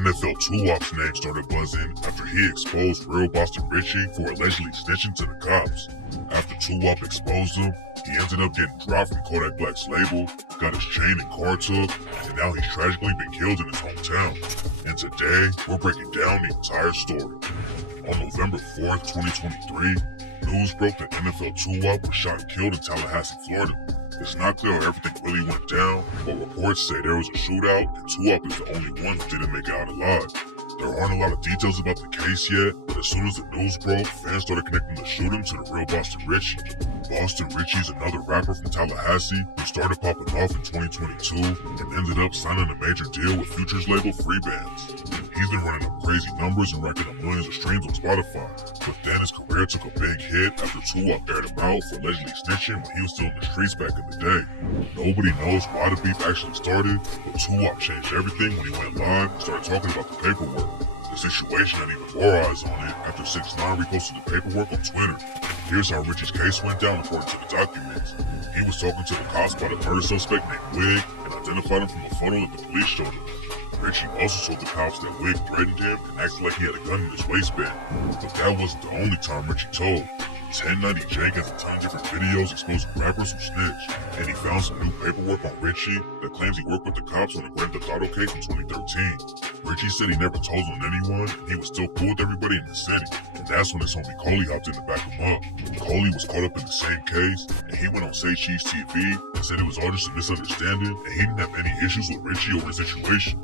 NFL 2-Op's name started buzzing after he exposed real Boston Richie for allegedly snitching to the cops. After 2-Op exposed him, he ended up getting dropped from Kodak Black's label, got his chain and car took, and now he's tragically been killed in his hometown. And today, we're breaking down the entire story. On November 4th, 2023, news broke that NFL 2-Op was shot and killed in Tallahassee, Florida. It's not clear how everything really went down, but reports say there was a shootout and 2-Op is the only one who didn't make it out alive. There aren't a lot of details about the case yet, but as soon as the news broke, fans started connecting the shooting to the real Boston Richie. Boston Richie's another rapper from Tallahassee who started popping off in 2022 and ended up signing a major deal with Future's label Free Bands. He's been running up crazy numbers and racking up millions of streams on Spotify, but then his career took a big hit after 2-Op aired him out for allegedly snitching when he was still in the streets back in the day. Nobody knows why the beef actually started, but 2-Op changed everything when he went live and started talking about the paperwork. The situation had even more eyes on it after 6ix9ine reposted the paperwork on Twitter. Here's how Richie's case went down according to the documents. He was talking to the cops about a murder suspect named Wig and identified him from a photo that the police showed him. Richie also told the cops that Wig threatened him and acted like he had a gun in his waistband. But that wasn't the only time Richie told. 1090 Jake has a ton of different videos exposing rappers who snitch, and he found some new paperwork on Richie that claims he worked with the cops on the Grand Theft Auto case in 2013. Richie said he never told on anyone, and he was still cool with everybody in the city, and that's when his homie Coley hopped in to back him up. Coley was caught up in the same case, and he went on Say Cheese TV and said it was all just a misunderstanding, and he didn't have any issues with Richie over the situation.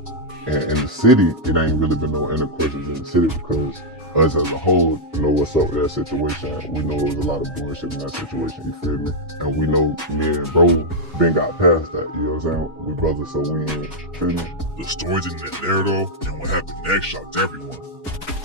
And in the city, it ain't really been no inner questions in the city because us as a whole know what's up with that situation. We know there was a lot of bullshit in that situation, you feel me? And we know me and bro been got past that, you know what I'm saying? We brothers, so we ain't, feel me? The story didn't end there though, and what happened next shocked everyone.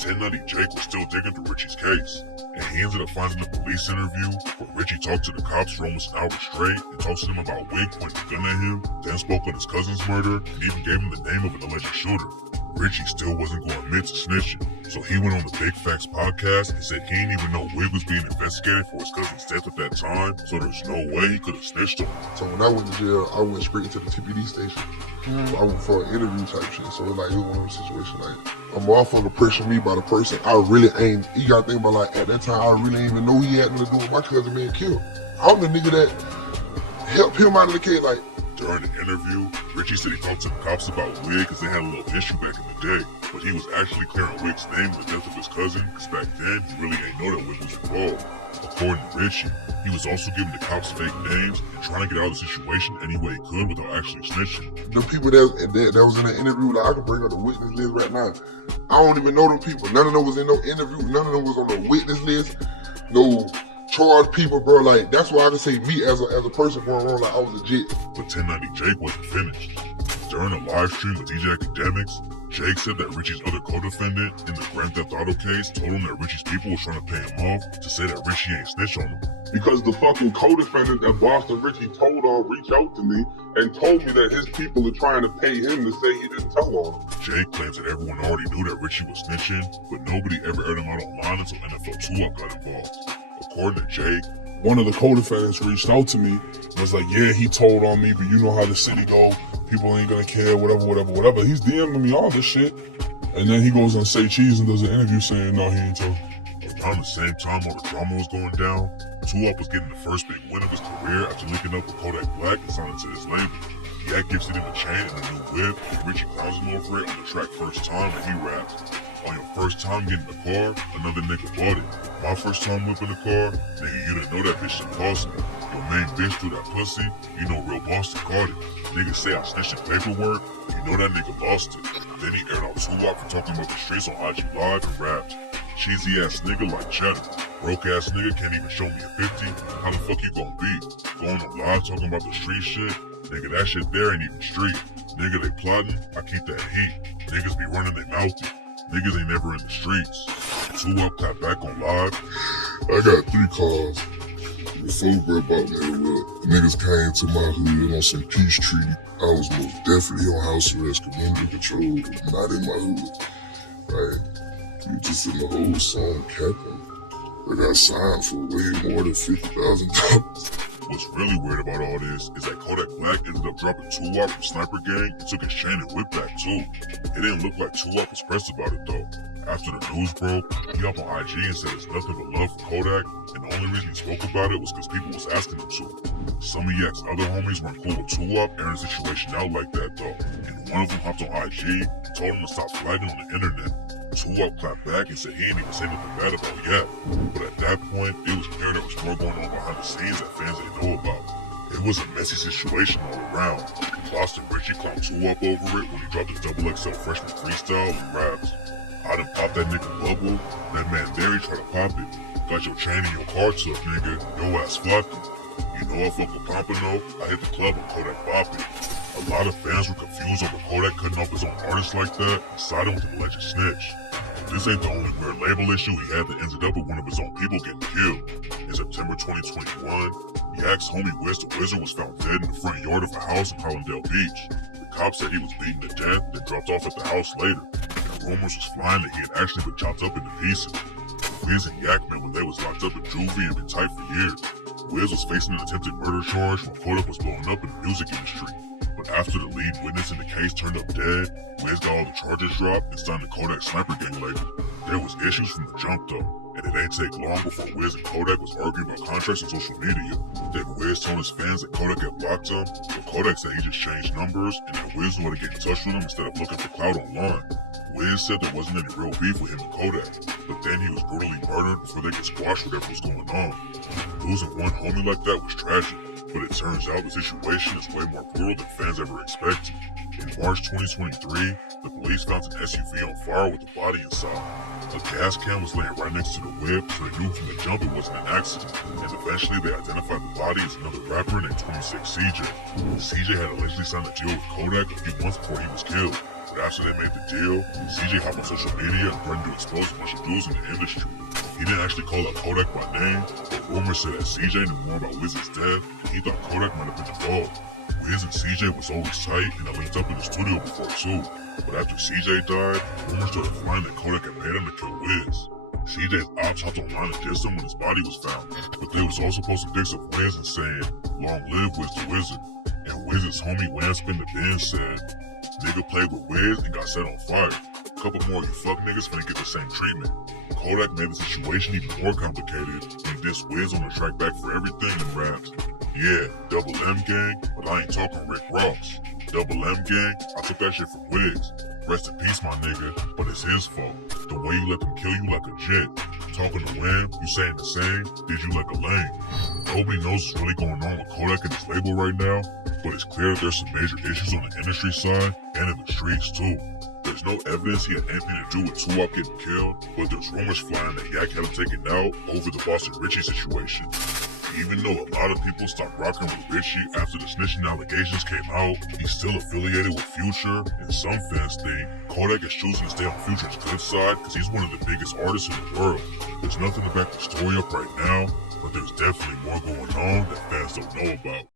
1090 Jake was still digging through Richie's case, and he ended up finding a police interview where Richie talked to the cops for almost an hour straight and talked to them about Wig pointing a gun at him, then spoke on his cousin's murder, and even gave him the name of an alleged shooter. Richie still wasn't going to admit to snitching, so he went on the Big Facts podcast and said he didn't even know Wig was being investigated for his cousin's death at that time, so there's no way he could have snitched on him. So when I went to jail, I went straight to the TPD station. So I went for an interview type shit, so it was one of those situations a motherfucker pressured me by the person I really ain't, you gotta think about at that time, I really ain't even know he had nothing to do with my cousin being killed. I'm the nigga that helped him out of the case, During the interview, Richie said he talked to the cops about Wig because they had a little issue back in the day, but he was actually clearing Wig's name in the death of his cousin because back then he really ain't know that Wig was involved. According to Richie, he was also giving the cops fake names and trying to get out of the situation any way he could without actually snitching. The people that was in the interview, I can bring up the witness list right now. I don't even know them people. None of them was in no interview. None of them was on the witness list. No charged people, bro. That's why I can say me as a person going on, I was legit. But 1090 Jake wasn't finished. During a live stream with DJ Academics, Jake said that Richie's other co-defendant in the Grand Theft Auto case told him that Richie's people was trying to pay him off to say that Richie ain't snitch on him. Because the fucking co-defendant that Boston Richie told on reached out to me and told me that his people are trying to pay him to say he didn't tell on him. Jake claims that everyone already knew that Richie was snitching, but nobody ever aired him out online until NFL 2-Op got involved. According to Jake, one of the co-defendants reached out to me and was like, yeah, he told on me, but you know how the city go. People ain't gonna care, whatever. He's DMing me all this shit. And then he goes on Say Cheese and does an interview saying, no, he ain't told. Around the same time all the drama was going down, 2-Op was getting the first big win of his career after linking up with Kodak Black and signing to his label. Yak gifted him a chain and a new whip, and Richie clowns him over it on the track First Time, and he raps. On your first time getting a car, another nigga bought it. My first time whipping a car, nigga, you didn't know that bitch should cost me. Your main bitch threw that pussy, you know real Boston caught it. Niggas say I snitched in paperwork, you know that nigga lost it. Then he aired out 2-Op for talking about the streets on IG Live and rapped. Cheesy ass nigga like cheddar. Broke ass nigga can't even show me a 50. How the fuck you gon' be? Going on live talking about the street shit? Nigga, that shit there ain't even street. Nigga, they plotting, I keep that heat. Niggas be running they mouthy. Niggas ain't never in the streets. 2-Op got back on live. I got 3 calls. The folks were about niggas came to my hood on some peace treaty. I was most definitely on house arrest, community control, not in my hood. Right? We just in the whole song capping. I got signed for way more than $50,000. What's really weird about all this is that Kodak Black ended up dropping Tupac from Sniper Gang and took his chain and whip back too. It didn't look like Tupac was pressed about it though. After the news broke, he hopped on IG and said it's nothing but love for Kodak, and the only reason he spoke about it was because people was asking him to. Some of Yak's other homies weren't cool with Tupac airing the situation out like that though, and one of them hopped on IG and told him to stop flagging on the internet. Tupac clapped back and said he didn't even say nothing bad about Yak, but at that point, it was clear there was more going on behind the scenes that fans didn't know about. It was a messy situation all around. Boston Richie clowned Tupac over it when he dropped his XXL freshman freestyle and raps. I done popped that nigga bubble, that man there he tried to pop it. Got your chain in your car tough, nigga, your ass fucking. You know I fuck with Pompano, I hit the club with Kodak Bop it. A lot of fans were confused over Kodak cutting off his own artists like that and siding with an alleged snitch. But this ain't the only weird label issue he had that ended up with one of his own people getting killed. In September 2021, Yak's homie Wiz the Wizard was found dead in the front yard of a house in Hallandale Beach. The cops said he was beaten to death, then dropped off at the house later. And rumors was flying that he had actually been chopped up into pieces. Wiz and Yak met when they was locked up in juvie and been tight for years. Wiz was facing an attempted murder charge while Kodak was blowing up in the music industry. But after the lead witness in the case turned up dead, Wiz got all the charges dropped and signed the Kodak Sniper Gang label. There was issues from the jump though, and it ain't take long before Wiz and Kodak was arguing about contracts on social media. Then Wiz told his fans that Kodak had blocked him, but Kodak said he just changed numbers and that Wiz knew how to get in touch with him instead of looking for clout online. Wiz said there wasn't any real beef with him and Kodak, but then he was brutally murdered before they could squash whatever was going on. Losing one homie like that was tragic, but it turns out the situation is way more brutal than fans ever expected. In March 2023, the police found an SUV on fire with a body inside. A gas can was laying right next to the whip, so they knew from the jump it wasn't an accident, and eventually they identified the body as another rapper named 26 CJ. CJ had allegedly signed a deal with Kodak a few months before he was killed. But after they made the deal, CJ hopped on social media and threatened to expose a bunch of dudes in the industry. He didn't actually call out Kodak by name, but rumors said that CJ knew more about Wiz's death, and he thought Kodak might have been involved. Wiz and CJ was always tight, and they linked up in the studio before too. But after CJ died, rumors started flying that Kodak had paid him to kill Wiz. CJ's ops hopped online and dissed him when his body was found, but they was also posting pics of Wiz and saying, "Long live Wiz the Wizard." And Wiz's homie Lance Spin the Ben said, "Nigga played with Wiz and got set on fire. Couple more you fuck niggas finna get the same treatment." Kodak made the situation even more complicated and dissed Wiz on the track Back for Everything and raps, "Yeah, Double M Gang, but I ain't talking Rick Ross. Double M Gang, I took that shit from Wiz. Rest in peace, my nigga, but it's his fault. The way you let them kill you like a jet. Talking to Wham, you saying the same, did you like a lame." Nobody knows what's really going on with Kodak and his label right now, but it's clear that there's some major issues on the industry side and in the streets too. There's no evidence he had anything to do with Tupac getting killed, but there's rumors flying that Yak had him taken out over the Boston Richie situation. Even though a lot of people stopped rocking with Richie after the snitching allegations came out, he's still affiliated with Future, and some fans think Kodak is choosing to stay on Future's good side because he's one of the biggest artists in the world. There's nothing to back the story up right now, but there's definitely more going on that fans don't know about.